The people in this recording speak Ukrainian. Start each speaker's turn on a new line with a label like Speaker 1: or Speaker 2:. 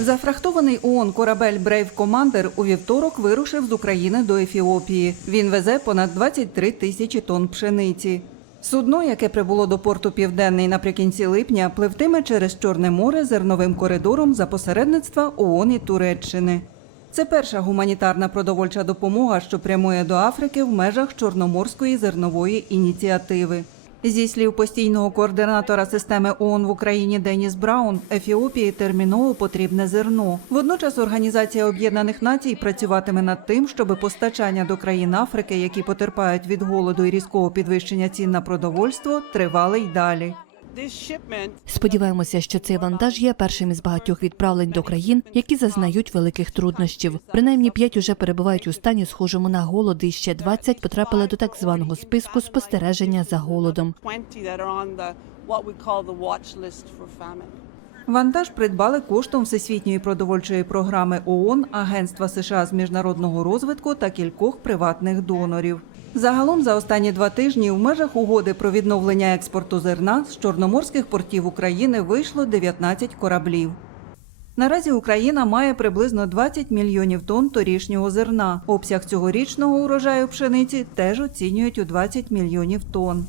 Speaker 1: Зафрахтований ООН корабель Брейв Командер у вівторок вирушив з України до Ефіопії. Він везе понад 23 тисячі тонн пшениці. Судно, яке прибуло до порту Південний наприкінці липня, пливтиме через Чорне море зерновим коридором за посередництва ООН і Туреччини. Це перша гуманітарна продовольча допомога, що прямує до Африки в межах Чорноморської зернової ініціативи. Зі слів постійного координатора системи ООН в Україні Деніс Браун, Ефіопії терміново потрібне зерно. Водночас Організація Об'єднаних Націй працюватиме над тим, щоб постачання до країн Африки, які потерпають від голоду і різкого підвищення цін на продовольство, тривали й далі.
Speaker 2: Сподіваємося, що цей вантаж є першим із багатьох відправлень до країн, які зазнають великих труднощів. Принаймні п'ять уже перебувають у стані, схожому на голод, і ще 20 потрапили до так званого списку спостереження за голодом.
Speaker 3: 20 that are on the what we call the watch list for famine.
Speaker 1: Вантаж придбали коштом Всесвітньої продовольчої програми ООН, Агентства США з міжнародного розвитку та кількох приватних донорів. Загалом за останні два тижні в межах угоди про відновлення експорту зерна з чорноморських портів України вийшло 19 кораблів. Наразі Україна має приблизно 20 мільйонів тонн торішнього зерна. Обсяг цьогорічного урожаю пшениці теж оцінюють у 20 мільйонів тонн.